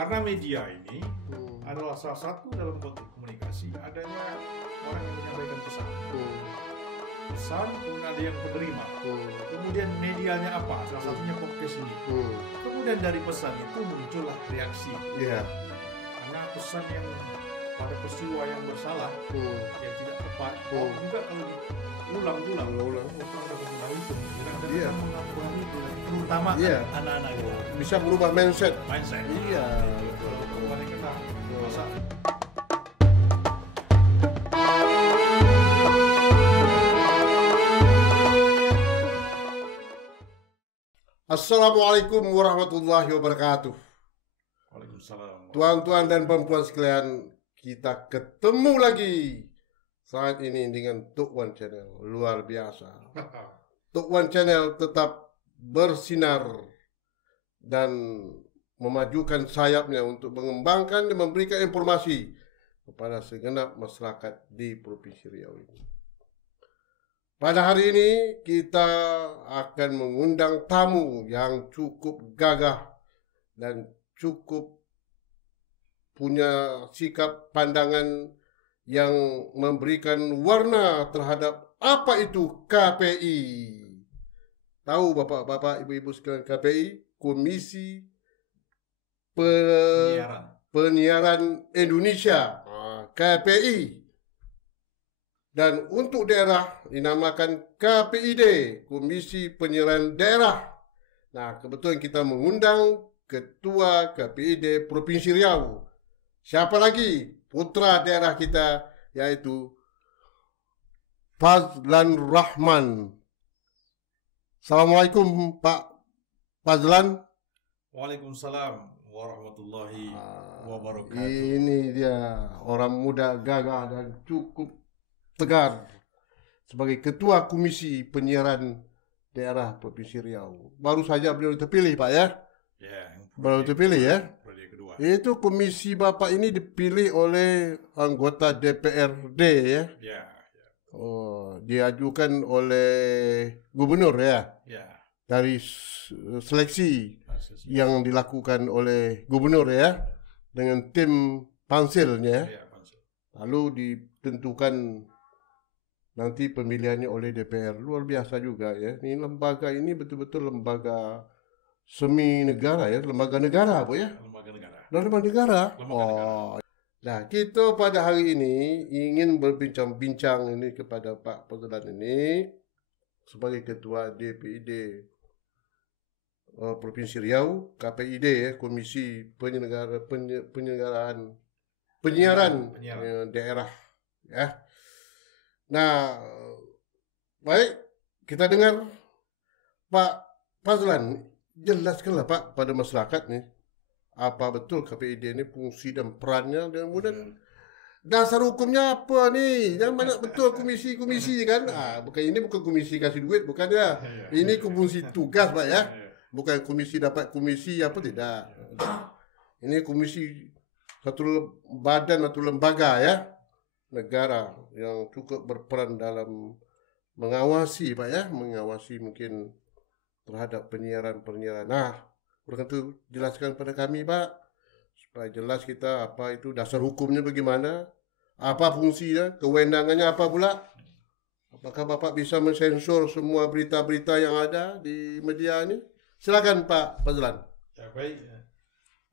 Karena media ini adalah salah satu dalam bentuk komunikasi adanya orang yang menyampaikan pesan. Pesan, kemudian ada yang penerima. Kemudian medianya apa? Salah satunya podcast ini. Kemudian dari pesan itu muncullah reaksi. Karena pesan yang pada peristiwa yang bersalah, yang tidak tepat, juga kalau ulang-ulang itu, terutama anak-anak itu bisa berubah mindset. Iya, betul. Masa Assalamualaikum warahmatullahi wabarakatuh. Waalaikumsalam. Tuan-tuan dan perempuan sekalian, kita ketemu lagi saat ini dengan Tok Wan Channel. Luar biasa. Tok Wan Channel tetap bersinar dan memajukan sayapnya untuk mengembangkan dan memberikan informasi kepada segenap masyarakat di Provinsi Riau ini. Pada hari ini kita akan mengundang tamu yang cukup gagah dan cukup punya sikap pandangan yang memberikan warna terhadap apa itu KPI. Tahu bapak-bapak, ibu-ibu sekalian, KPI, Komisi Penyiaran Indonesia, KPI. Dan untuk daerah dinamakan KPID, Komisi Penyiaran Daerah. Nah, kebetulan kita mengundang Ketua KPID Provinsi Riau. Siapa lagi? Putra daerah kita, yaitu Fazlan Rahman. Assalamualaikum Pak Fazlan. Waalaikumsalam warahmatullahi wabarakatuh. Ini dia orang muda gagah dan cukup tegar sebagai Ketua Komisi Penyiaran Daerah Provinsi Riau. Baru saja beliau terpilih, Pak, ya? Baru terpilih, ya? Itu komisi Bapak ini dipilih oleh anggota DPRD, ya? Oh, diajukan oleh gubernur, ya? Dari seleksi yang dilakukan oleh gubernur, ya? Dengan tim panselnya. Lalu ditentukan nanti pemilihannya oleh DPR. Luar biasa juga, ya. Ini lembaga ini betul-betul lembaga semi negara, ya. Lembaga negara, apa, ya? Lembaga negara. Nah, kita pada hari ini ingin berbincang-bincang ini kepada Pak Fazlan ini sebagai Ketua DPID Provinsi Riau, KPID, ya, Komisi Penyiaran Daerah, ya. Nah, baik, kita dengar Pak Fazlan, jelaskanlah Pak pada masyarakat nih apa betul KPID ini fungsi dan perannya, dan kemudian dasar hukumnya apa nih? Yang banyak betul komisi-komisi kan? Bukan, ini bukan komisi kasih duit, bukan, ya. Ini fungsi tugas, Pak, ya. Bukan komisi dapat komisi apa, tidak. Ini komisi satu badan atau lembaga, ya, negara yang cukup berperan dalam mengawasi, Pak, ya, mengawasi mungkin terhadap penyiaran. Nah, oleh itu jelaskan pada kami, Pak, supaya jelas kita apa itu dasar hukumnya bagaimana, apa fungsinya, kewenangannya apa pula. Apakah Bapak bisa mensensor semua berita-berita yang ada di media ini? Silakan Pak Fazlan. Ya, baik.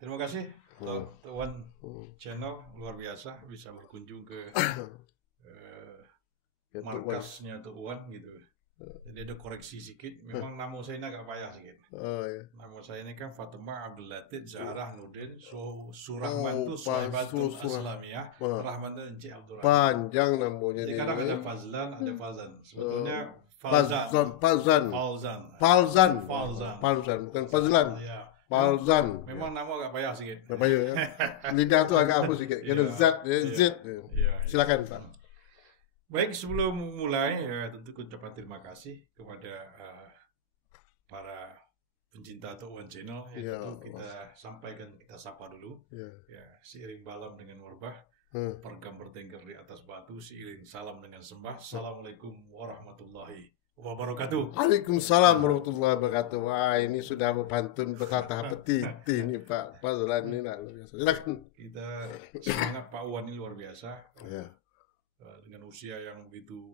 Terima kasih Tuan Channel, luar biasa bisa berkunjung ke markasnya Tuan gitu. Jadi ada koreksi sedikit. Memang nama saya ini agak payah sedikit. Nama saya ini kan Fatimah Abdul Latif Zahrah Nurdin Surahman itu Suhaibatul Aslamiyah, Rahman itu Encik Abdul Rahman. Panjang namanya. Jadi kadang ada Fazlan, ada Fazan. Sebetulnya Falzan, bukan Fazlan. Falzan. Memang nama agak payah sedikit. Payah, ya. Lidah tuh agak apa sedikit. Ada Z. Silakan Pak. Baik, sebelum mulai tentu ucapan terima kasih kepada para pencinta Tok Wan Channel. Itu kita sampaikan, kita sapa dulu. Ya, seiring balam dengan warbah, pergam bertengger di atas batu, seiring salam dengan sembah. Assalamualaikum warahmatullahi wabarakatuh. Waalaikumsalam warahmatullahi wabarakatuh. Wah, ini sudah berpantun betata petiti nih Pak Fazlan ini. Silakan. Kita semangat Pak Wan ini luar biasa. Ya. Dengan usia yang begitu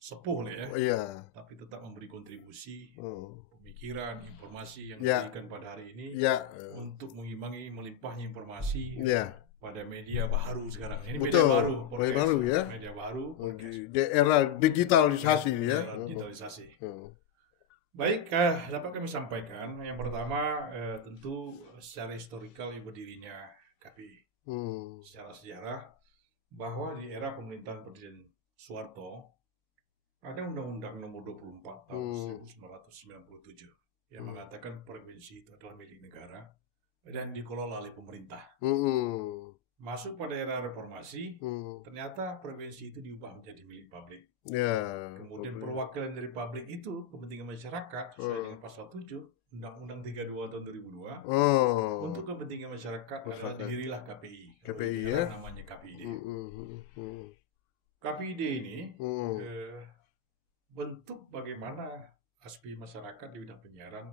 sepuh lah ya. Iya. Tapi tetap memberi kontribusi, pemikiran, informasi yang Ya. diberikan pada hari ini Ya. untuk mengimbangi melimpahnya informasi. Ya. Pada media baru sekarang. Ini Betul. media baru. Media baru ya. Media baru. Di era digitalisasi ya. Era digitalisasi. Baik, dapat kami sampaikan. Yang pertama, tentu secara historikal berdirinya KPI. Secara sejarah, bahwa di era pemerintahan Presiden Soeharto, ada Undang-Undang Nomor 24 tahun 1997 yang mengatakan provinsi itu adalah milik negara dan dikelola oleh pemerintah. Masuk pada era reformasi, ternyata provinsi itu diubah menjadi milik publik. Ya. Kemudian perwakilan dari publik itu kepentingan masyarakat sesuai dengan pasal 7 Undang-Undang 32 tahun 2002 untuk kepentingan masyarakat adalah dirilah KPI. KPI ya. Namanya KPID. KPID ini bentuk bagaimana aspirasi masyarakat di bidang penyiaran.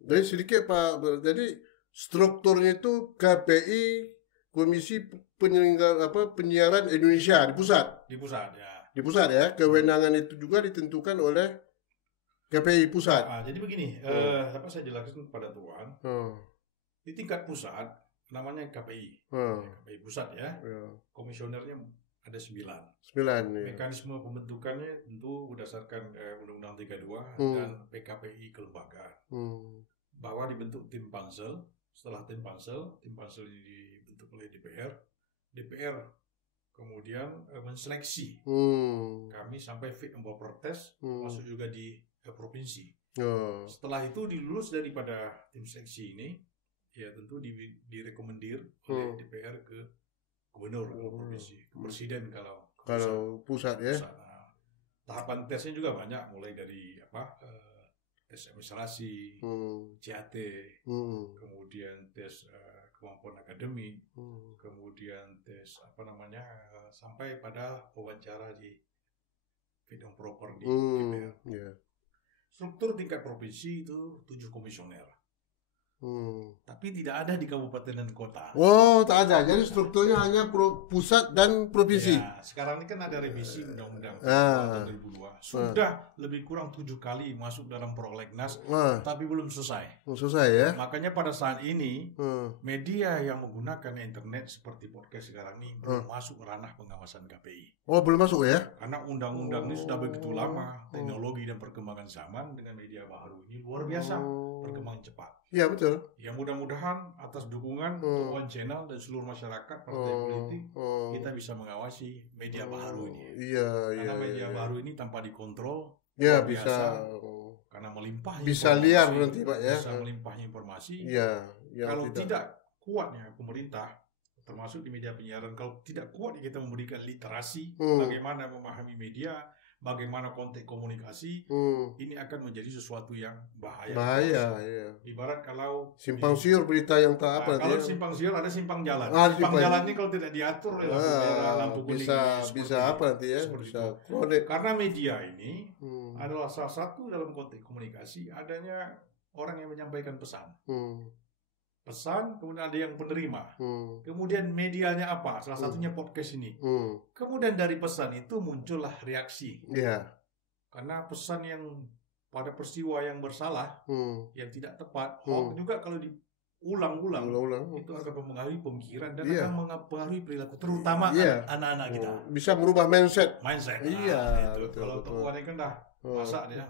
Jadi sedikit Pak, jadi strukturnya itu KPI, Komisi Penyiaran Indonesia di pusat. Di pusat ya. Di pusat ya. Kewenangan itu juga ditentukan oleh KPI pusat. Jadi begini, dapat saya jelaskan kepada Tuan. Di tingkat pusat namanya KPI. KPI pusat ya. Komisionernya ada 9. 9 ya. Mekanisme pembentukannya tentu berdasarkan Undang-Undang 32 dan PKPI kelembagaan. Bahwa dibentuk tim pansel. Setelah tim pansel ini dibentuk oleh DPR kemudian menseleksi kami sampai fit and proper test, masuk juga di provinsi. Setelah itu dilulus daripada tim seleksi ini, ya tentu direkomendir oleh DPR ke gubernur provinsi, ke presiden kalau pusat ya. Tahapan tesnya juga banyak, mulai dari tes administrasi, CAT, kemudian tes kemampuan akademik, kemudian tes sampai pada wawancara di fit and proper di DPR. Struktur tingkat provinsi itu 7 komisioner. Tapi tidak ada di kabupaten dan kota. Oh, tak ada. Jadi strukturnya hanya pusat dan provinsi. Ya, sekarang ini kan ada revisi Undang-Undang 2002. Sudah lebih kurang 7 kali masuk dalam prolegnas, tapi belum selesai. Selesai ya. Makanya pada saat ini media yang menggunakan internet seperti podcast sekarang ini belum masuk ranah pengawasan KPI. Oh, belum masuk ya? Karena undang-undang ini sudah begitu lama. Teknologi dan perkembangan zaman dengan media baru ini luar biasa, perkembangan cepat. Ya betul. Ya mudah-mudahan atas dukungan One Channel dan seluruh masyarakat partai politik kita bisa mengawasi media baru ini. Karena media baru ini tanpa dikontrol, ya bisa karena melimpahnya. Bisa liar nanti Pak ya. Bisa melimpahnya informasi. Ya, kalau tidak kuatnya pemerintah, termasuk di media penyiaran, kalau tidak kuat kita memberikan literasi bagaimana memahami media, bagaimana konteks komunikasi, ini akan menjadi sesuatu yang bahaya. Ya. Ibarat kalau simpang siur berita yang tak apa. Kalau simpang siur ada simpang jalan. Simpang jalan ini kalau tidak diatur lampu kuning bisa apa nanti ya? Bisa kronik. Karena media ini adalah salah satu dalam konteks komunikasi adanya orang yang menyampaikan pesan. Pesan, kemudian ada yang penerima. Kemudian medianya apa? Salah satunya podcast ini. Kemudian dari pesan itu muncullah reaksi. Karena pesan yang pada peristiwa yang bersalah, yang tidak tepat, hoax juga kalau diulang-ulang, itu akan mempengaruhi pemikiran dan akan mempengaruhi perilaku, terutama anak-anak kita. Bisa merubah mindset. Betul. Kalau temuan ini kan dah masak dia,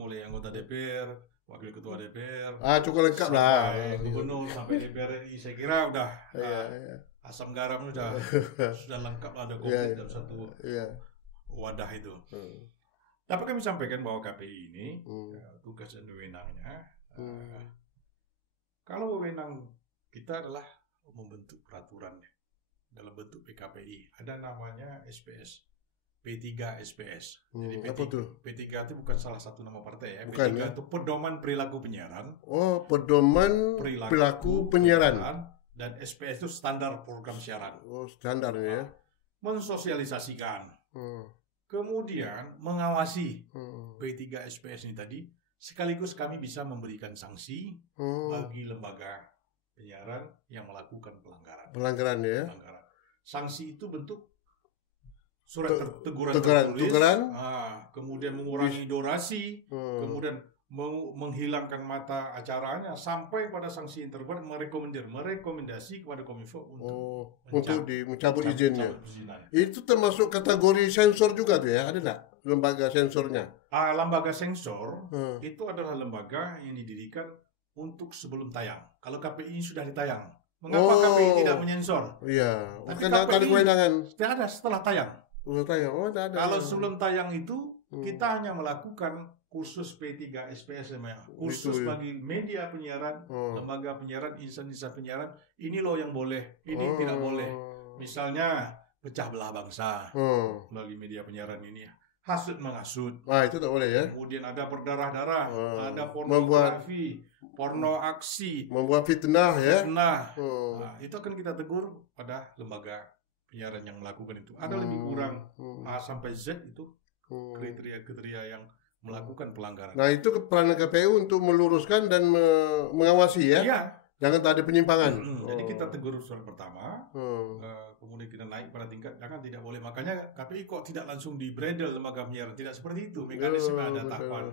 mulai anggota DPR, wakil ketua DPR, cukup lengkap lah. Gubernur sampai DPR ini saya kira udah asam garam sudah lengkap lah, ada komplit dalam satu wadah itu. Dapat kami sampaikan bahwa KPI ini tugas dan wewenangnya, kalau wewenang kita adalah membentuk peraturan dalam bentuk PKPI, ada namanya SPS. P3 SPS. Jadi P3 itu bukan salah satu nama partai ya. Bukan, P3 itu pedoman perilaku penyiaran. Oh, pedoman perilaku penyiaran. Dan SPS itu standar program siaran. Oh, standarnya ya. Mensosialisasikan kemudian mengawasi P3SPS ini tadi, sekaligus kami bisa memberikan sanksi bagi lembaga penyiaran yang melakukan pelanggaran. Pelanggaran ya. Pelanggaran. Sanksi itu bentuk surat teguran tertulis, kemudian mengurangi durasi, kemudian menghilangkan mata acaranya, sampai pada sanksi yang terberat merekomendasi kepada Kominfo untuk mencabut izinnya. Itu termasuk kategori sensor juga tuh ya, ada nggak lembaga sensornya? Lembaga sensor itu adalah lembaga yang didirikan untuk sebelum tayang. Kalau KPI sudah ditayang, mengapa KPI tidak menyensor? Iya, tapi KPI ada kewenangan. Tidak ada setelah tayang. Ada. Kalau sebelum tayang itu kita hanya melakukan kursus P3SPS, kursus bagi media penyiaran, lembaga penyiaran, instansi penyiaran. Ini loh yang boleh, ini tidak boleh. Misalnya pecah belah bangsa bagi media penyiaran ini, hasut menghasut. Itu tak boleh ya. Kemudian ada berdarah-darah, ada pornografi, porno aksi, membuat fitnah ya. Itu akan kita tegur pada lembaga penyiaran yang melakukan itu. Ada lebih kurang A sampai Z itu kriteria-kriteria yang melakukan pelanggaran. Nah, itu peran KPU untuk meluruskan dan mengawasi ya. Iya. Jangan tak ada penyimpangan. Jadi kita tegur surat pertama, kemudian kita naik pada tingkat jangan tidak boleh. Makanya KPI kok tidak langsung di-bredel lembaga penyiaran, tidak seperti itu. Mekanisme ada tahapan.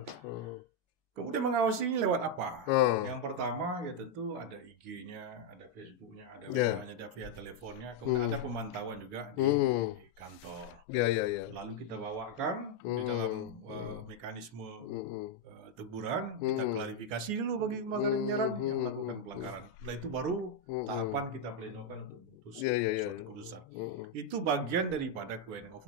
Kemudian mengawasi ini lewat apa? Yang pertama ya tentu ada IG-nya, ada Facebook-nya, ada WA-nya, ada via teleponnya, kemudian ada pemantauan juga di kantor. Lalu kita bawakan di dalam mekanisme teguran, kita klarifikasi dulu bagi lembaga penyiaran yang melakukan pelanggaran. Setelah itu baru tahapan kita plenokan untuk memutus suatu keputusan. Itu bagian daripada kewenangan.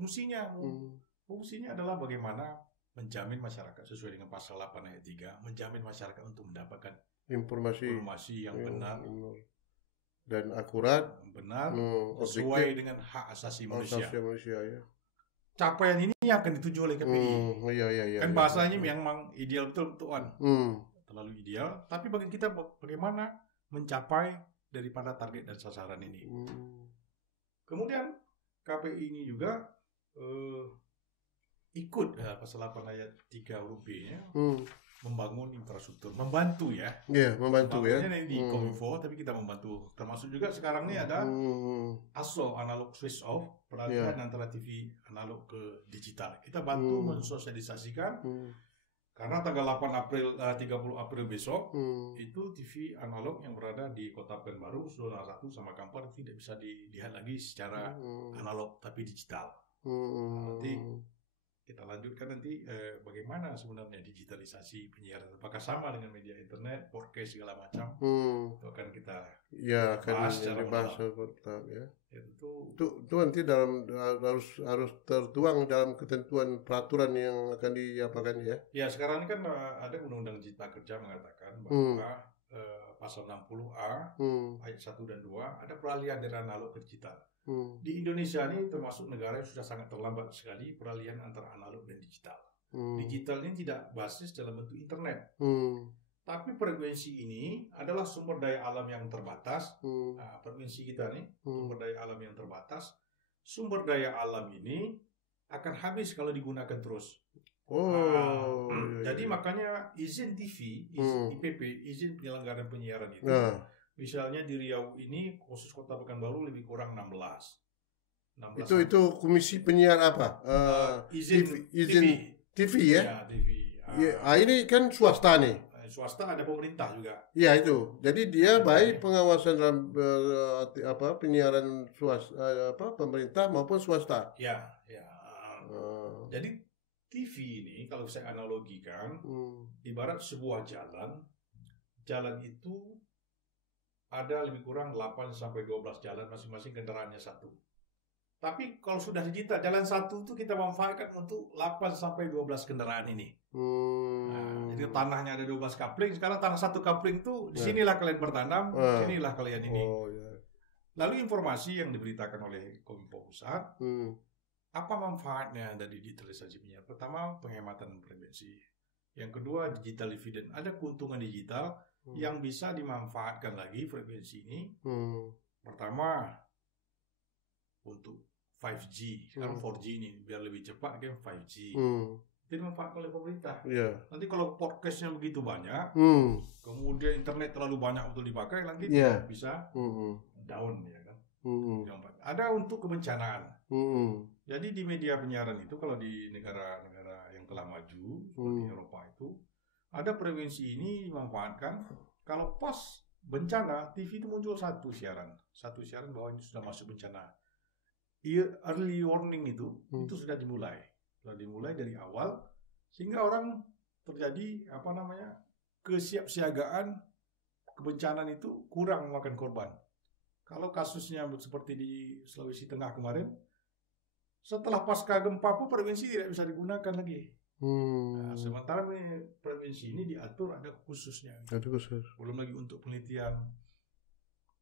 Fungsinya adalah bagaimana menjamin masyarakat sesuai dengan pasal 8 ayat 3, menjamin masyarakat untuk mendapatkan informasi yang benar dan akurat, sesuai dengan hak asasi manusia. Ya. Capaian ini akan dituju oleh KPI. Kan bahasanya memang ideal betul kan. Terlalu ideal, tapi bagi kita bagaimana mencapai daripada target dan sasaran ini. Kemudian KPI ini juga ikut pasal 8 ayat 3 huruf B-nya membangun infrastruktur, membantu ya. Iya, membantu ya. Di Kominfo, tapi kita membantu. Termasuk juga sekarang ini ada ASO, analog switch off, peralihan antara TV analog ke digital. Kita bantu mensosialisasikan karena tanggal 8 April 30 April besok itu TV analog yang berada di Kota Pekanbaru, zona 1 sama Kampar tidak bisa dilihat lagi secara analog tapi digital. Nanti kita lanjutkan nanti bagaimana sebenarnya digitalisasi penyiaran, apakah sama dengan media internet, podcast segala macam. Itu akan kita bahas secara mendalam. Ya, itu nanti harus tertuang dalam ketentuan peraturan yang akan diapakan ya. Ya, sekarang ini kan ada Undang-Undang Cipta Kerja mengatakan bahwa pasal 60A ayat 1 dan 2 ada peralihan dari analog ke digital. Di Indonesia ini termasuk negara yang sudah sangat terlambat sekali peralihan antara analog dan digital. Digital ini tidak basis dalam bentuk internet. Tapi frekuensi ini adalah sumber daya alam yang terbatas. Frekuensi kita nih, sumber daya alam yang terbatas. Sumber daya alam ini akan habis kalau digunakan terus. Jadi makanya izin TV, izin IPP, izin penyelenggaraan penyiaran itu. Misalnya di Riau ini khusus Kota Pekanbaru lebih kurang 16. Itu komisi penyiar apa? Izin TV ya? Ya, TV. Ini kan swasta nih. Swasta ada pemerintah juga. Iya itu. Jadi dia baik pengawasan dalam penyiaran swasta, pemerintah maupun swasta. Ya. Jadi TV ini kalau saya analogikan ibarat sebuah jalan. Jalan itu ada lebih kurang 8 sampai 12 jalan, masing-masing kendaraannya satu. Tapi kalau sudah digital, jalan satu itu kita manfaatkan untuk 8 sampai 12 kendaraan ini. Jadi tanahnya ada 12 kapling, sekarang tanah satu kapling itu di sinilah kalian bertanam, sinilah kalian ini. Lalu informasi yang diberitakan oleh Kominfo Pusat, apa manfaatnya dari digitalisasi penyiaran? Pertama, penghematan frekuensi. Yang kedua, digital dividend. Ada keuntungan digital yang bisa dimanfaatkan lagi frekuensi ini. Pertama, untuk 5G, sekarang 4G ini biar lebih cepat kan 5G. Itu dimanfaatkan oleh pemerintah. Nanti kalau podcastnya begitu banyak, kemudian internet terlalu banyak untuk dipakai, nanti bisa down ya kan. Ada untuk kebencanaan. Jadi di media penyiaran itu kalau di negara-negara yang telah maju seperti Eropa itu ada frekuensi ini dimanfaatkan. Kalau pas bencana TV itu muncul satu siaran bahwa ini sudah masuk bencana. Early warning itu sudah dimulai dari awal sehingga orang terjadi kesiapsiagaan kebencanaan itu kurang memakan korban. Kalau kasusnya seperti di Sulawesi Tengah kemarin, setelah pasca gempa pun frekuensi tidak bisa digunakan lagi. Nah, sementara frekuensi ini diatur ada khususnya. Belum lagi untuk penelitian.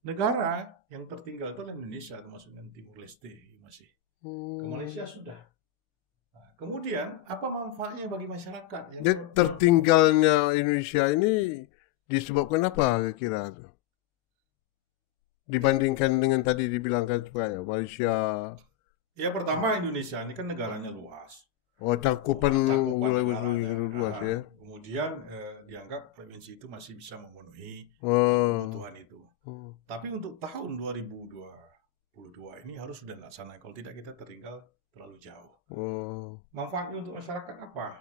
Negara yang tertinggal itu adalah Indonesia, termasuk dengan Timur Leste masih. Ke Malaysia sudah. Nah, kemudian apa manfaatnya bagi masyarakat? Tertinggalnya Indonesia ini disebabkan apa kira-kira? Dibandingkan dengan tadi dibilangkan supaya Malaysia. Ya pertama Indonesia ini kan negaranya luas. Cakupan wilayah luas ya. Kemudian dianggap frekuensi itu masih bisa memenuhi kebutuhan itu. Tapi untuk tahun 2022 ini harus sudah dilaksanakan. Kalau tidak kita tertinggal terlalu jauh. Manfaatnya untuk masyarakat apa?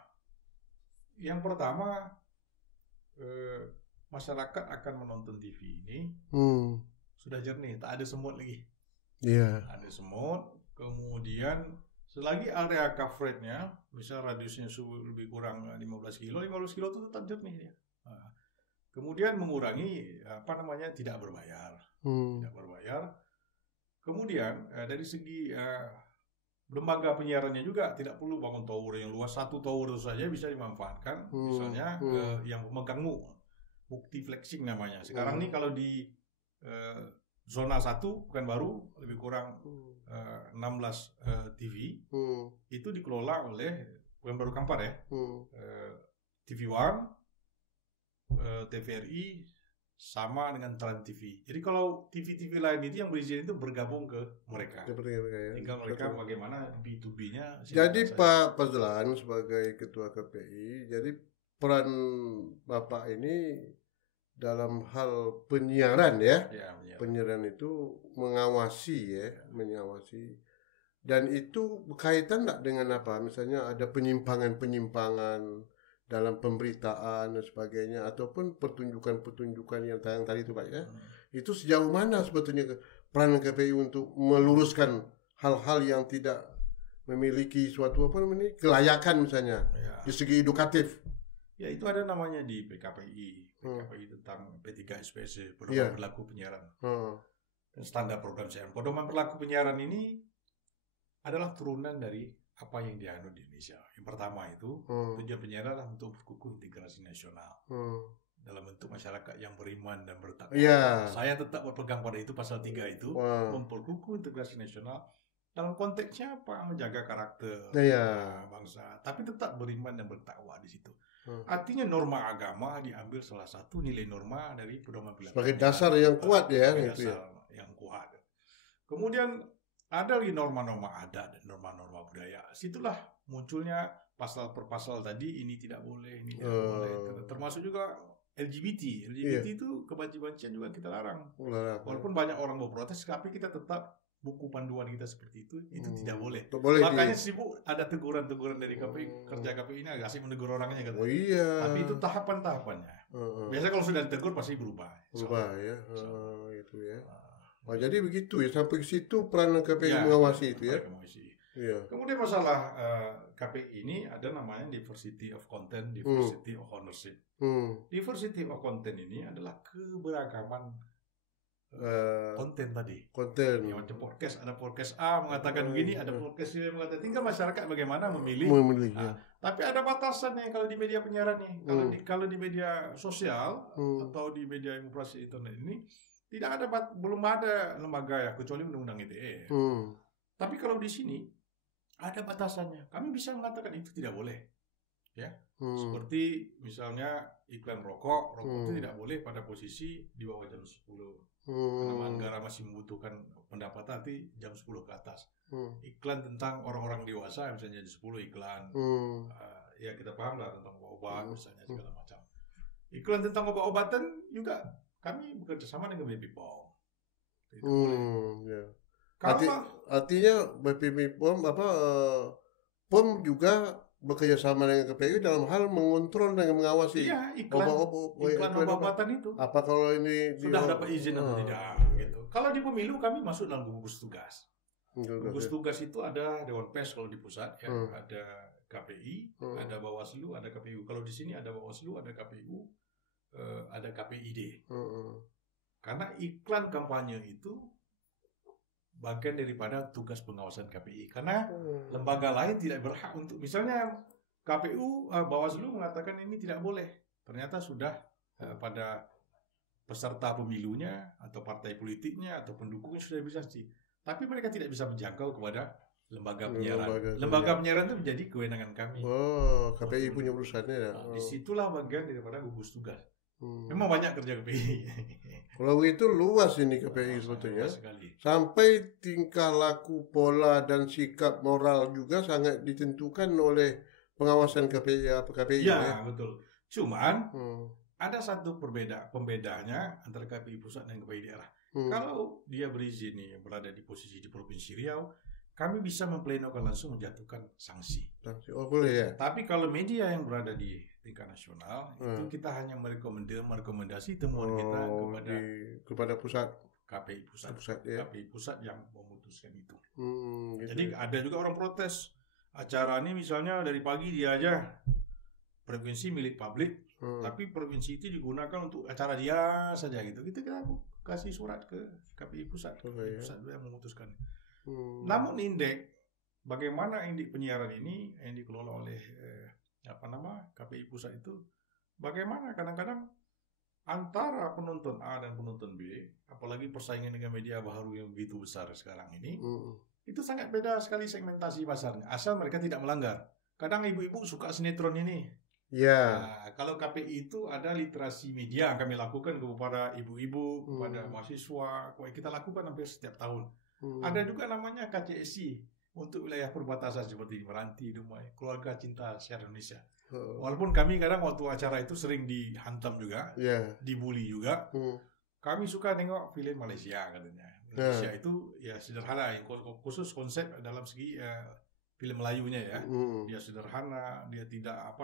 Yang pertama masyarakat akan menonton TV ini sudah jernih, tak ada semut lagi. Ada semut. Kemudian selagi area coverage-nya, misal radiusnya lebih kurang 15 kilo itu tetap jernih dia. Kemudian mengurangi tidak berbayar. Kemudian dari segi lembaga penyiarannya juga tidak perlu bangun tower yang luas, satu tower itu saja bisa dimanfaatkan. Misalnya yang pemegang multiplexing namanya. Sekarang nih kalau di zona 1 bukan baru lebih kurang 16 TV itu dikelola oleh bukan baru Kampar ya, TV One, TVRI sama dengan Trans TV. Jadi kalau TV-TV lain itu yang berizin itu bergabung ke mereka. Tinggal mereka bagaimana B2B-nya. Jadi Pak Fazlan sebagai Ketua KPI, jadi peran Bapak ini dalam hal penyiaran penyiaran itu mengawasi dan itu berkaitan tak dengan apa, misalnya ada penyimpangan dalam pemberitaan dan sebagainya ataupun pertunjukan yang tadi itu Pak ya. Itu sejauh mana sebetulnya peran KPI untuk meluruskan hal-hal yang tidak memiliki suatu kelayakan misalnya di segi edukatif. Ya itu ada namanya di PKPI tentang P3SPC, Pedoman Perilaku Penyiaran. Dan standar program siaran. Pedoman Perilaku Penyiaran ini adalah turunan dari apa yang dianut di Indonesia. Yang pertama itu tujuan penyiaran adalah untuk berkukuh integrasi nasional dalam bentuk masyarakat yang beriman dan bertakwa. Saya tetap berpegang pada itu pasal 3 itu, memperkukuh integrasi nasional. Dalam konteksnya apa? Menjaga karakter bangsa, tapi tetap beriman dan bertakwa di situ. Artinya norma agama diambil salah satu nilai norma dari pedoman perilaku sebagai dasar yang kuat yang kuat. Kemudian ada lagi norma-norma adat dan norma-norma budaya. Situlah munculnya pasal per pasal tadi, ini tidak boleh, ini tidak boleh. Termasuk juga LGBT itu kebencian juga kita larang. Walaupun banyak orang berprotes, tapi kita tetap buku panduan kita seperti itu tidak boleh. Makanya sibuk ada teguran-teguran dari KPI, kerja KPI ini agak asik menegur orangnya kata. Tapi itu tahapan-tahapannya. Biasanya kalau sudah ditegur pasti berubah ya. Itu ya. Jadi begitu ya, sampai ke situ peran KPI mengawasi itu ya. Kemudian masalah KPI ini ada namanya diversity of content, diversity of ownership. Diversity of content ini adalah keberagaman konten tadi. Ya, macam podcast, ada podcast A mengatakan begini, ada podcast B mengatakan, tinggal masyarakat bagaimana memilih. Tapi ada batasannya kalau di media penyiaran nih. Kalau di media sosial atau di media informasi internet ini tidak ada, belum ada lembaga ya kecuali undang-undang ITE. Tapi kalau di sini ada batasannya. Kami bisa mengatakan itu tidak boleh. Ya. Seperti misalnya iklan rokok itu tidak boleh pada posisi di bawah jam 10. Karena negara masih membutuhkan pendapatan nanti jam 10 ke atas. Iklan tentang orang-orang dewasa misalnya di 10 iklan. Ya kita paham lah tentang obat misalnya segala macam. Iklan tentang obat-obatan juga kami bekerja sama dengan BP POM. Itu boleh. Ya. Artinya BP POM POM juga bekerja sama dengan KPI dalam hal mengontrol dan mengawasi iklan obat-obatan itu. Apa kalau ini sudah dapat izin atau tidak gitu. Kalau di pemilu kami masuk dalam gugus tugas. Gugus tugas itu ada Dewan Pers kalau di pusat ya, ada KPI, ada Bawaslu, ada KPU. Kalau di sini ada Bawaslu, ada KPU, ada KPID. Karena iklan kampanye itu bagian daripada tugas pengawasan KPI. Karena lembaga lain tidak berhak untuk, misalnya KPU, Bawaslu mengatakan ini tidak boleh. Ternyata sudah pada peserta pemilunya atau partai politiknya atau pendukungnya sudah bisa sih. Tapi mereka tidak bisa menjangkau kepada lembaga penyiaran. Lembaga penyiaran itu menjadi kewenangan kami. KPI punya urusannya ya. Disitulah bagian daripada gugus tugas. Memang banyak kerja KPI. Kalau begitu luas ini KPI sebetulnya. Sampai tingkah laku, pola dan sikap moral juga sangat ditentukan oleh pengawasan KPI. Ya, betul. Cuman ada satu pembedanya antara KPI pusat dan KPI daerah. Kalau dia berizin nih berada di posisi di Provinsi Riau, kami bisa memplenokan langsung menjatuhkan sanksi. Oh boleh ya. Tapi kalau media yang berada di tingkat nasional itu kita hanya merekomendasi temuan kita kepada pusat. KPI pusat ya. KPI pusat yang memutuskan itu. Gitu. Jadi ada juga orang protes acara ini misalnya dari pagi dia aja provinsi milik publik, tapi provinsi itu digunakan untuk acara dia saja gitu. Kita kasih surat ke KPI pusat, KPI pusat yang memutuskan. Namun bagaimana indeks penyiaran ini yang dikelola oleh KPI pusat itu, bagaimana kadang-kadang antara penonton A dan penonton B, apalagi persaingan dengan media baru yang begitu besar sekarang ini, itu sangat beda sekali segmentasi pasarnya. Asal mereka tidak melanggar. Kadang ibu-ibu suka sinetron ini. Nah, kalau KPI itu ada literasi media yang kami lakukan kepada ibu-ibu, kepada mahasiswa, kita lakukan hampir setiap tahun. Ada juga namanya KCSI untuk wilayah perbatasan seperti di Meranti, Dumai, Keluarga Cinta Siar Indonesia. Walaupun kami kadang waktu acara itu sering dihantam juga, dibully juga. Kami suka tengok film Malaysia katanya. Malaysia itu ya sederhana, yang khusus konsep dalam segi film Melayunya ya. Dia sederhana, dia tidak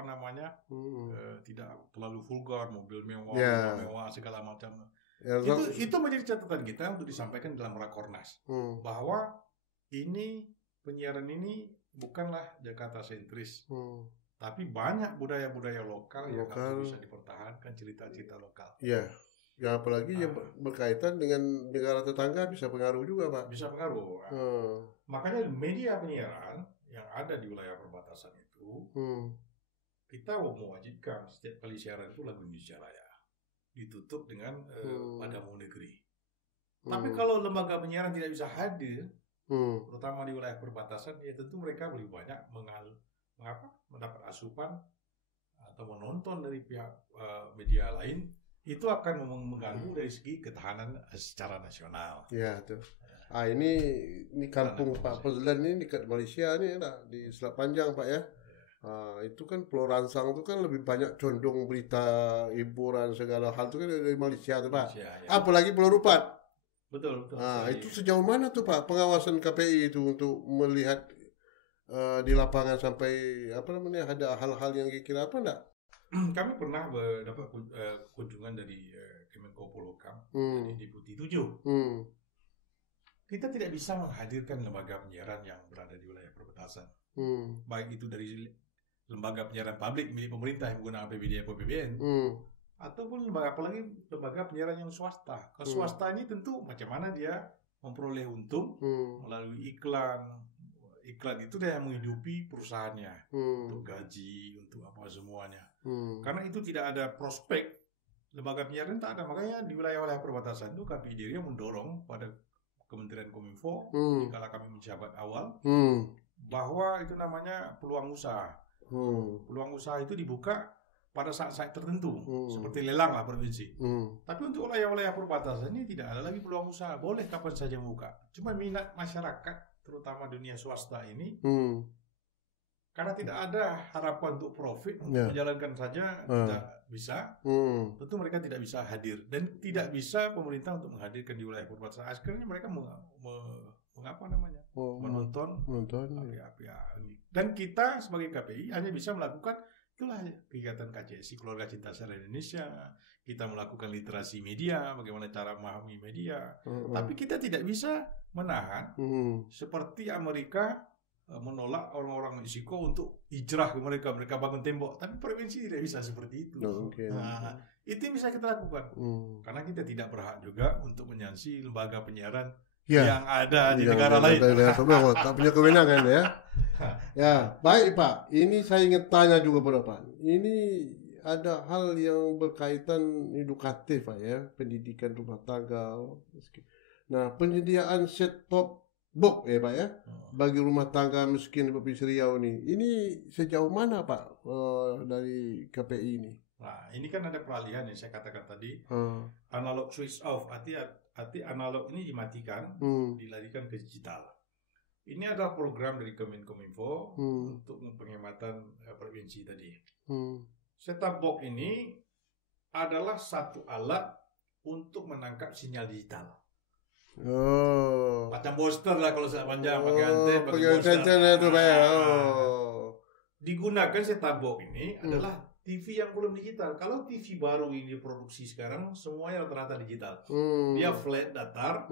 tidak terlalu vulgar, mobil mewah, mewah segala macam. Itu menjadi catatan kita untuk disampaikan dalam Rakornas bahwa ini penyiaran ini bukanlah Jakarta sentris, tapi banyak budaya-budaya lokal yang harus bisa dipertahankan, cerita-cerita lokal. Ya, apalagi yang berkaitan dengan negara tetangga bisa pengaruh juga, Pak. Bisa pengaruh. Makanya media penyiaran yang ada di wilayah perbatasan itu, kita mewajibkan setiap kali siaran itu lagu Indonesia Raya ditutup dengan Padamu Negeri. Tapi kalau lembaga penyiaran tidak bisa hadir, terutama di wilayah perbatasan, ya tentu mereka lebih banyak mendapat asupan atau menonton dari pihak media lain, itu akan mengganggu dari segi ketahanan secara nasional. Ya, tuh. Ini kampung Pak Fazlan ini dekat Malaysia nih, di Selat Panjang, Pak ya. Itu kan Pulau Ransang itu kan lebih banyak condong berita hiburan segala hal itu kan dari Malaysia tuh, Pak. Ya. Apalagi Pulau Rupat. Betul. Itu sejauh mana tuh, Pak, pengawasan KPI itu untuk melihat di lapangan sampai ada hal-hal yang kira apa enggak? Kami pernah dapat kunjungan dari Kemenko Polhukam, dari Deputi 7. Kita tidak bisa menghadirkan lembaga penyiaran yang berada di wilayah perbatasan. Baik itu dari lembaga penyiaran publik milik pemerintah yang menggunakan APBD atau APBN, ataupun apalagi lembaga penyiaran yang swasta. Kalau swasta ini tentu macam mana dia memperoleh untung melalui iklan. Iklan itu dia yang menghidupi perusahaannya untuk gaji, untuk apa semuanya. Karena itu tidak ada prospek lembaga penyiaran, tak ada. Makanya di wilayah perbatasan itu KPI yang mendorong pada Kementerian Kominfo, jika kami menjabat awal, bahwa itu namanya peluang usaha. Peluang usaha itu dibuka pada saat-saat tertentu, seperti lelang lah provinsi. Tapi untuk wilayah-wilayah perbatasan ini tidak ada lagi peluang usaha, boleh kapan saja membuka. Cuma minat masyarakat, terutama dunia swasta ini, karena tidak ada harapan untuk profit, menjalankan saja tidak bisa, tentu mereka tidak bisa hadir. Dan tidak bisa pemerintah untuk menghadirkan di wilayah perbatasan. Akhirnya mereka menonton pihak-pihak ini. Dan kita sebagai KPI hanya bisa melakukan itulah kegiatan KCSI Keluarga Cinta Sejarah Indonesia. Kita melakukan literasi media, bagaimana cara memahami media. Tapi kita tidak bisa menahan seperti Amerika menolak orang-orang Meksiko untuk hijrah ke mereka bangun tembok. Tapi provinsi tidak bisa seperti itu. Itu yang bisa kita lakukan. Karena kita tidak berhak juga untuk menyanksi lembaga penyiaran yang ada di negara lain. Tak punya kewenangan ya. Ya, baik Pak. Ini saya ingin tanya juga pada Pak. Ini ada hal yang berkaitan edukatif Pak ya, pendidikan rumah tangga. Nah, penyediaan set-top box ya Pak ya, bagi rumah tangga miskin di Provinsi Riau ini sejauh mana Pak dari KPI ini? Nah, ini kan ada peralihan yang saya katakan tadi, analog switch off, arti analog ini dimatikan, dilarikan ke digital. Ini adalah program dari Kemenkominfo untuk penghematan provinsi tadi. Set-top box ini adalah satu alat untuk menangkap sinyal digital. Macam booster lah kalau saya panjang pakai anten, pakai booster. Itu Pak ya. Digunakan set-top box ini adalah TV yang belum digital. Kalau TV baru ini diproduksi sekarang semuanya rata-rata digital. Dia flat datar.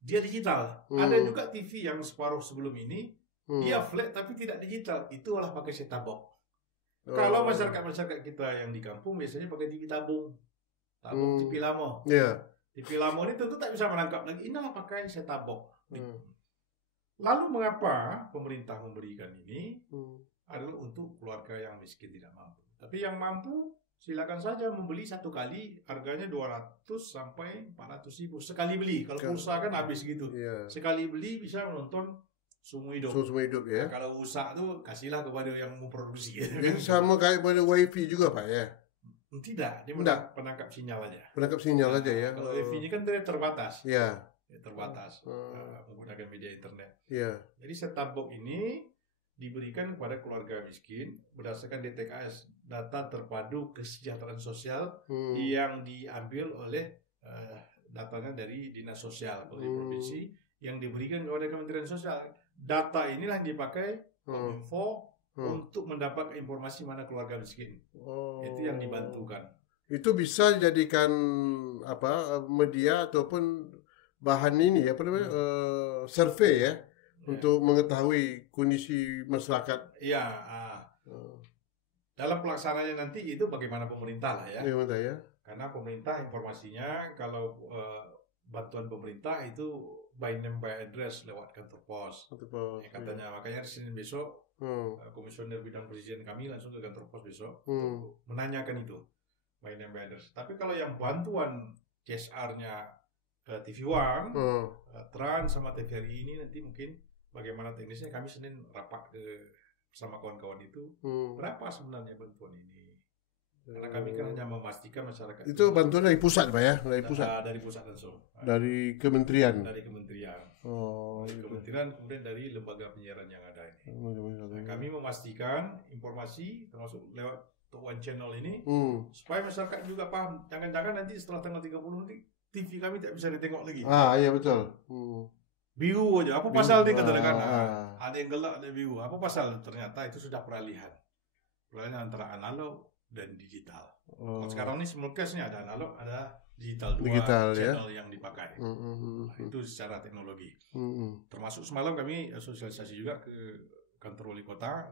Dia digital. Ada juga TV yang separuh sebelum ini dia flat tapi tidak digital. Itulah pakai set-top box. Kalau masyarakat kita yang di kampung biasanya pakai TV tabung TV lama. TV lama ini tentu tak bisa menangkap lagi. Inilah pakai set-top box. Lalu mengapa pemerintah memberikan ini? Adalah untuk keluarga yang miskin tidak mampu. Tapi yang mampu silakan saja membeli satu kali, harganya 200 sampai 400 ribu sekali beli. Kalau pulsa kan habis gitu. Sekali beli bisa menonton seumur hidup ya. Nah, kalau usaha tuh kasihlah kepada yang memproduksi. Itu sama kayak pada wifi juga Pak ya? Tidak, dia penangkap sinyal aja. Penangkap sinyal aja ya. Kalau wifi ini kan terbatas. Terbatas. Menggunakan media internet. Jadi set-top box ini diberikan kepada keluarga miskin berdasarkan DTKS, data terpadu kesejahteraan sosial, yang diambil oleh datanya dari Dinas Sosial provinsi, yang diberikan kepada Kementerian Sosial. Data inilah yang dipakai Kominfo untuk mendapat informasi mana keluarga miskin. Itu yang dibantukan. Itu bisa dijadikan media ataupun bahan ini ya, survei ya. Untuk mengetahui kondisi masyarakat. Dalam pelaksanaannya nanti itu bagaimana pemerintah lah ya. Ya. Karena pemerintah informasinya kalau bantuan pemerintah itu by name by address lewat kantor pos. Katanya makanya Senin besok komisioner bidang presiden kami langsung ke kantor pos besok untuk menanyakan itu by name by address. Tapi kalau yang bantuan CSR-nya ke TV One, Trans sama TVRI ini nanti mungkin bagaimana teknisnya kami Senin rapat bersama kawan-kawan itu berapa sebenarnya bantuan ini, karena kami kan hanya memastikan masyarakat itu bantuan dari pusat Pak ya, dari pusat langsung, dari kementerian kementerian kemudian dari lembaga penyiaran yang ada ini. Kami memastikan informasi termasuk lewat One Channel ini supaya masyarakat juga paham, jangan-jangan nanti setelah tanggal 30 nanti TV kami tak bisa ditengok lagi. Iya betul. Biru aja. Apa pasal dia katakan? Ada yang gelap, ada biru. Apa pasal? Ternyata itu sudah peralihan antara analog dan digital. Sekarang ini simulcastnya ada analog, ada digital. Dua channel yang dipakai. Itu secara teknologi. Termasuk semalam kami sosialisasi juga ke kantor wali kota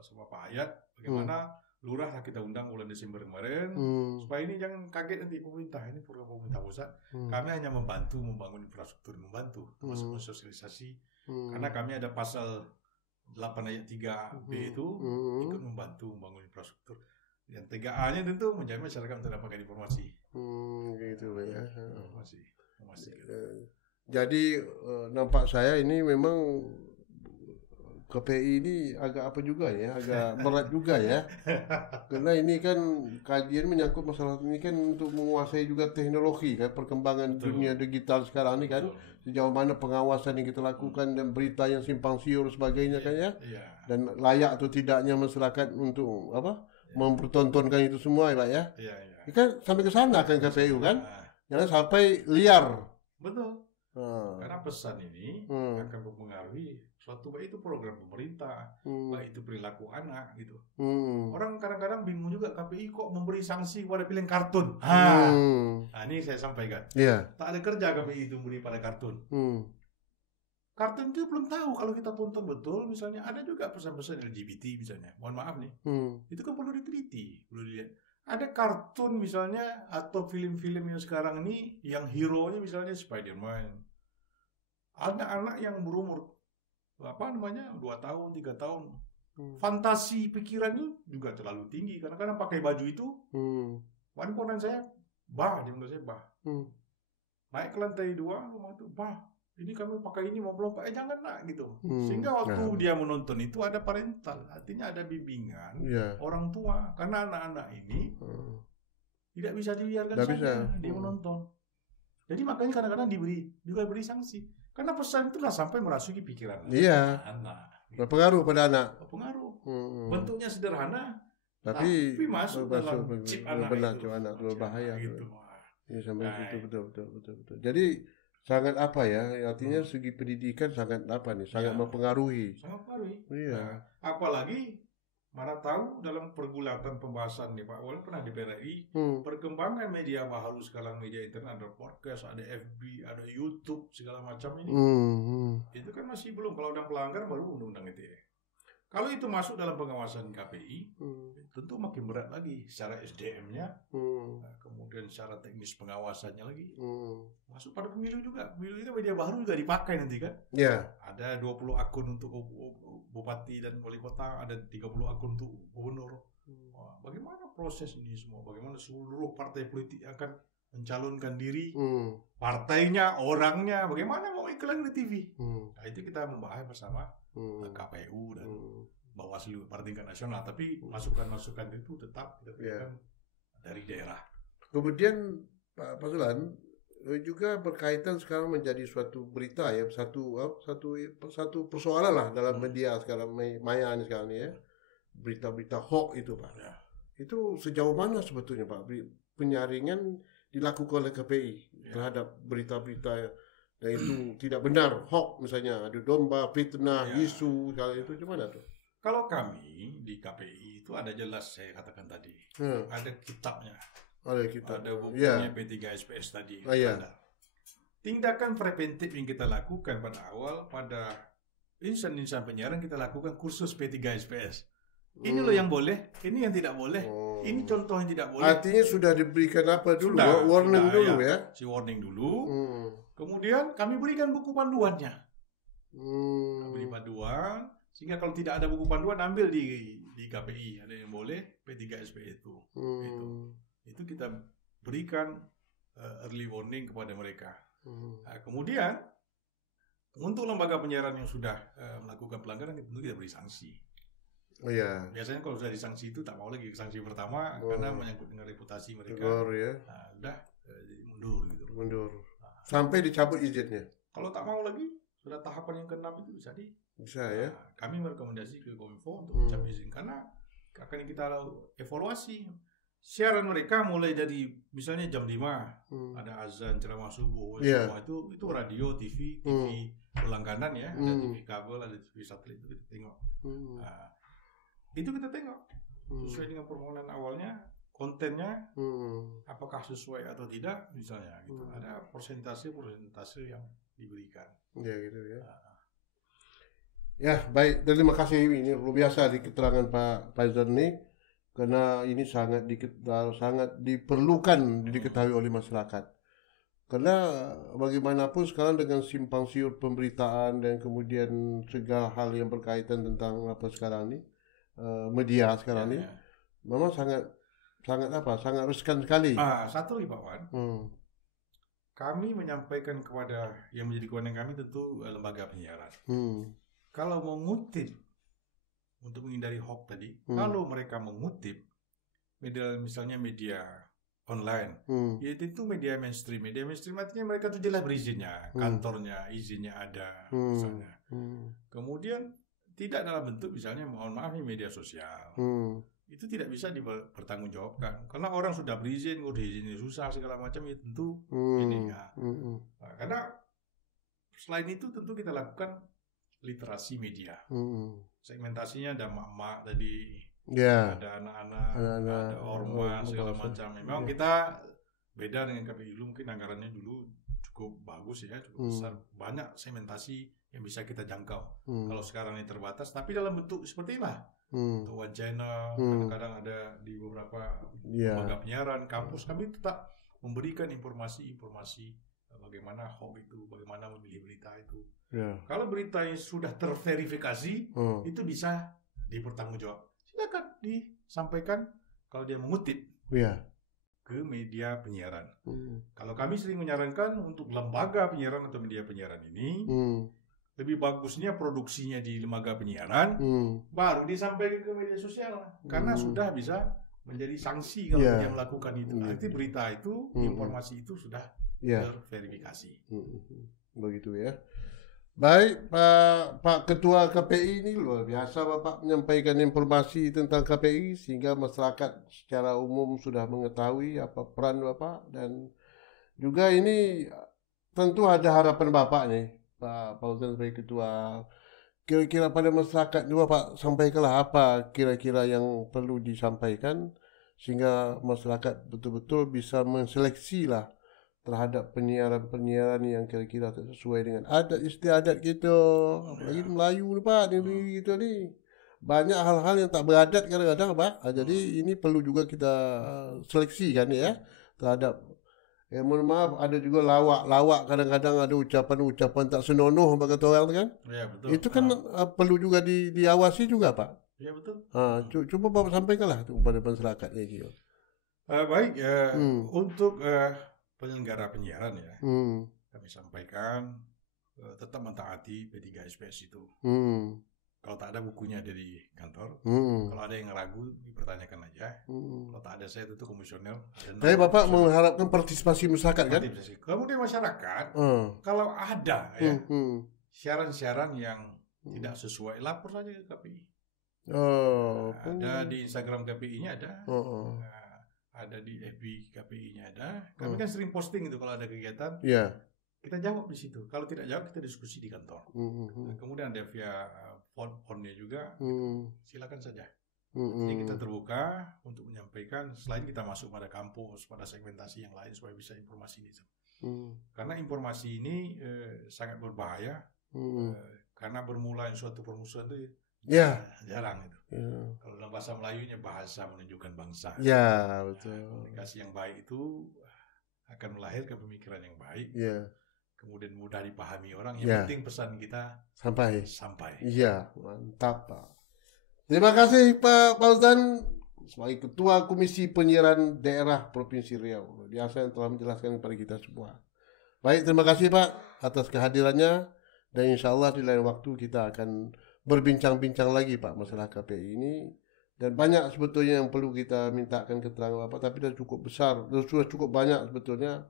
sama Pak Hayat. Bagaimana lurah kita undang bulan Desember kemarin supaya ini jangan kaget nanti pemerintah, ini program pemerintah pusat. Kami hanya membantu membangun infrastruktur, termasuk sosialisasi, karena kami ada pasal 8 ayat 3B itu ikut membantu membangun infrastruktur. Yang 3A-nya tentu menjamin masyarakat mendapatkan informasi. Gitu ya. Informasi. Jadi nampak saya ini memang KPI ini agak apa juga ya, agak berat juga ya. Karena ini kan kajian menyangkut masalah ini kan untuk menguasai juga teknologi kan, perkembangan dunia digital sekarang ini kan. Sejauh mana pengawasan yang kita lakukan dan berita yang simpang siur sebagainya kan ya. Dan layak atau tidaknya masyarakat untuk apa? Mempertontonkan itu semua ya Pak ya. Kan sampai ke sana kan KPU kan. Jangan sampai liar. Betul. Karena pesan ini akan mempengaruhi suatu, baik itu program pemerintah, baik itu perilaku anak gitu. Orang kadang-kadang bingung juga, KPI kok memberi sanksi kepada film kartun. Nah, ini saya sampaikan. Tak ada kerja KPI itu memberi pada kartun. Kartun itu belum tahu kalau kita tonton betul, misalnya ada juga pesan-pesan LGBT misalnya. Mohon maaf nih, itu kan perlu diteliti, perlu dilihat. Ada kartun misalnya atau film-film yang sekarang ini yang hero-nya misalnya Spider-Man. Anak-anak yang berumur 2 tahun, 3 tahun. Fantasi pikirannya juga terlalu tinggi. Kadang-kadang pakai baju itu. Ponan saya, dia bilang saya, naik ke lantai 2 rumah itu, ini kami pakai ini mau melompat, jangan nak gitu. Sehingga waktu dia menonton itu ada parental, artinya ada bimbingan orang tua. Karena anak-anak ini tidak bisa dibiarkan saja dia menonton. Jadi makanya kadang-kadang diberi sanksi. Karena pesan itu sampai merasuki pikiran anak. Berpengaruh pada anak. Berpengaruh. Bentuknya sederhana, tapi masuk dalam chip anak itu. Berbahaya gitu. Ya, sampai itu betul. Jadi sangat apa ya? Artinya segi pendidikan sangat apa nih? Sangat mempengaruhi. Sangat mempengaruhi. Iya. Nah, apalagi mana tahu dalam pergulatan pembahasan nih Pak Wal pernah di PRI, perkembangan media baru sekarang, media internet, ada podcast, ada FB, ada YouTube, segala macam ini. Itu kan masih belum, kalau udah pelanggar baru undang-undang ITE. Kalau itu masuk dalam pengawasan KPI, tentu makin berat lagi secara SDM-nya, kemudian secara teknis pengawasannya lagi. Masuk pada pemilu juga. Pemilu itu media baru juga dipakai nanti kan? Ada 20 akun untuk bupati dan wali kota, ada 30 akun untuk gubernur. Bagaimana proses ini semua? Bagaimana seluruh partai politik akan mencalonkan diri, partainya, orangnya, bagaimana mau iklan di TV? Nah, itu kita membahas bersama KPU dan Bawaslu pada tingkat nasional, tapi masukan-masukan itu tetap kita berikan dari daerah. Kemudian Pak Fazlan juga berkaitan sekarang menjadi suatu berita ya, satu persoalan lah dalam media sekarang, maya sekarang ini ya, berita-berita hoax itu Pak. Itu sejauh mana sebetulnya Pak penyaringan dilakukan oleh KPI terhadap berita-berita dan itu tidak benar, hoax misalnya, ada domba, fitnah, isu, kalau itu gimana tuh? Kalau kami di KPI itu ada jelas, saya katakan tadi, ada kitabnya, ada bukunya P3SPS tadi. Tindakan preventif yang kita lakukan pada awal, pada insan-insan penyiaran kita lakukan kursus P3SPS. Ini loh yang boleh, ini yang tidak boleh. Ini contoh yang tidak boleh. Artinya sudah diberikan apa dulu? Warning dulu ya. Si warning dulu. Kemudian kami berikan buku panduannya. Beri panduan, sehingga kalau tidak ada buku panduan ambil di KPI, ada yang boleh P3SP itu. Itu kita berikan early warning kepada mereka. Nah, kemudian untuk lembaga penyiaran yang sudah melakukan pelanggaran tentu kita beri sanksi. Biasanya kalau sudah disanksi itu tak mau lagi sanksi pertama karena menyangkut dengan reputasi mereka. Udah mundur gitu. Sampai dicabut izinnya. Kalau tak mau lagi, sudah tahapan yang ke-6 itu bisa ya. Kami merekomendasi ke Kominfo untuk mencabut izin karena akan kita evaluasi siaran mereka mulai dari misalnya jam 5 ada azan, ceramah subuh, semua itu radio, TV berlangganan ya, ada TV kabel, ada TV satelit, itu kita tengok. Itu kita tengok sesuai dengan permohonan awalnya, kontennya apakah sesuai atau tidak misalnya gitu. Ada persentase yang diberikan. Gitu ya. Ya, baik. Terima kasih, ini luar biasa di keterangan Pak Fazlan ini, karena ini sangat diperlukan diketahui oleh masyarakat. Karena bagaimanapun sekarang dengan simpang siur pemberitaan dan kemudian segala hal yang berkaitan tentang apa sekarang ini, media sekarang ini, memang sangat riskan sekali. Satu lagi Pak Wan, kami menyampaikan kepada yang menjadi kewenangan kami tentu lembaga penyiaran. Kalau mengutip untuk menghindari hoax tadi, kalau mereka mengutip media, misalnya media online, yaitu itu media mainstream. Media mainstream artinya mereka itu jelas berizinnya, kantornya izinnya ada, misalnya. Kemudian tidak dalam bentuk misalnya mohon maaf media sosial, itu tidak bisa dipertanggungjawabkan karena orang sudah berizin, udah izinnya susah segala macam, ya tentu ini ya. Nah, karena selain itu tentu kita lakukan literasi media. Segmentasinya ada mak-mak tadi, ada anak-anak, ada ormas segala macam. Memang kita beda dengan KPI dulu, mungkin anggarannya dulu cukup bagus ya, cukup besar, banyak segmentasi yang bisa kita jangkau. Kalau sekarang ini terbatas, tapi dalam bentuk seperti inilah. One channel, kadang-kadang ada di beberapa lembaga penyiaran, kampus, kami tetap memberikan informasi-informasi bagaimana hoax itu, bagaimana memilih berita itu. Kalau beritanya sudah terverifikasi, itu bisa dipertanggungjawab. Silakan disampaikan kalau dia mengutip ke media penyiaran. Kalau kami sering menyarankan untuk lembaga penyiaran atau media penyiaran ini, lebih bagusnya produksinya di lembaga penyiaran, baru disampaikan ke media sosial, karena sudah bisa menjadi sanksi kalau dia melakukan itu. Nanti berita itu, informasi itu sudah terverifikasi. Begitu ya. Baik, Pak Ketua KPI ini luar biasa Bapak menyampaikan informasi tentang KPI sehingga masyarakat secara umum sudah mengetahui apa peran Bapak, dan juga ini tentu ada harapan Bapak nih, Pak Fauzan sebagai Ketua. Kira-kira pada masyarakat juga Pak, sampaikanlah apa kira-kira yang perlu disampaikan sehingga masyarakat betul-betul bisa menseleksi lah terhadap penyiaran-penyiaran yang kira-kira sesuai dengan adat istiadat kita. Apalagi Melayu ni Pak, negeri kita ni banyak hal-hal yang tak beradat kadang-kadang Pak. Jadi ini perlu juga kita seleksi kan ya terhadap mohon maaf, ada juga lawak kadang-kadang ada ucapan-ucapan tak senonoh bagi kata orang kan. Ya, betul. Itu kan perlu juga diawasi juga Pak. Ya, betul. Cuba Bapak sampaikanlah kepada masyarakat gitu. Baik, untuk penyelenggara penyiaran ya, kami sampaikan tetap mentaati P3SPS itu. Kalau tak ada bukunya dari kantor, kalau ada yang ragu dipertanyakan aja. Kalau tak ada, saya itu komisioner. Tapi Bapak mengharapkan partisipasi masyarakat kan? Kemudian masyarakat, kalau ada ya siaran-siaran yang tidak sesuai, lapor saja ke KPI. Ada di Instagram KPI-nya ada. Ada di FB KPI-nya ada. Kami kan sering posting itu kalau ada kegiatan. Kita jawab di situ. Kalau tidak jawab, kita diskusi di kantor. Kemudian ada via phone-nya juga. Silakan saja. Jadi kita terbuka untuk menyampaikan. Selain kita masuk pada kampus, pada segmentasi yang lain supaya bisa informasi ini. Karena informasi ini sangat berbahaya. Karena bermula suatu permusuhan itu jarang itu. Kalau dalam bahasa Melayunya bahasa menunjukkan bangsa. Betul. Komunikasi yang baik itu akan melahirkan pemikiran yang baik. Kemudian mudah dipahami orang. Yang penting pesan kita sampai. Mantap Pak. Terima kasih Pak Fauzan sebagai Ketua Komisi Penyiaran Daerah Provinsi Riau. Biasa yang telah menjelaskan kepada kita semua. Baik, terima kasih Pak atas kehadirannya, dan insya Allah di lain waktu kita akan berbincang-bincang lagi Pak masalah KPI ini, dan banyak sebetulnya yang perlu kita mintakan keterangan Bapak, tapi sudah cukup besar, sudah cukup banyak sebetulnya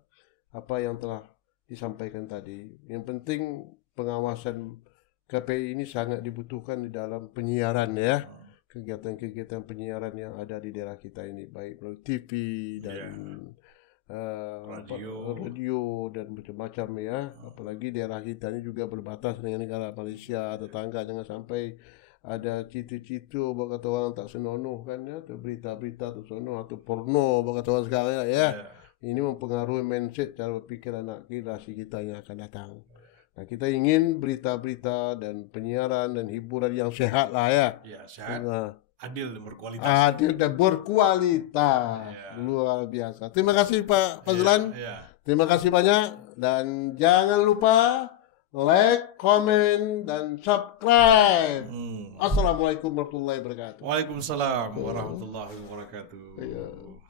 apa yang telah disampaikan tadi. Yang penting pengawasan KPI ini sangat dibutuhkan di dalam penyiaran ya, kegiatan-kegiatan penyiaran yang ada di daerah kita ini, baik melalui TV dan radio dan macam-macam ya. Apalagi daerah kita ini juga berbatas dengan negara Malaysia tetangga. Jangan sampai ada citu-citu kata orang tak senonoh kan ya, atau berita-berita tak senonoh atau porno kata orang sekarang ya. Ini mempengaruhi mindset cara berpikir anak generasi kita yang akan datang. Nah, kita ingin berita-berita dan penyiaran dan hiburan yang sehat lah ya. Sehat. Adil dan berkualitas. Luar biasa. Terima kasih Pak Fazlan. Terima kasih banyak, dan jangan lupa like, komen, dan subscribe. Assalamualaikum warahmatullahi wabarakatuh. Waalaikumsalam warahmatullahi wabarakatuh.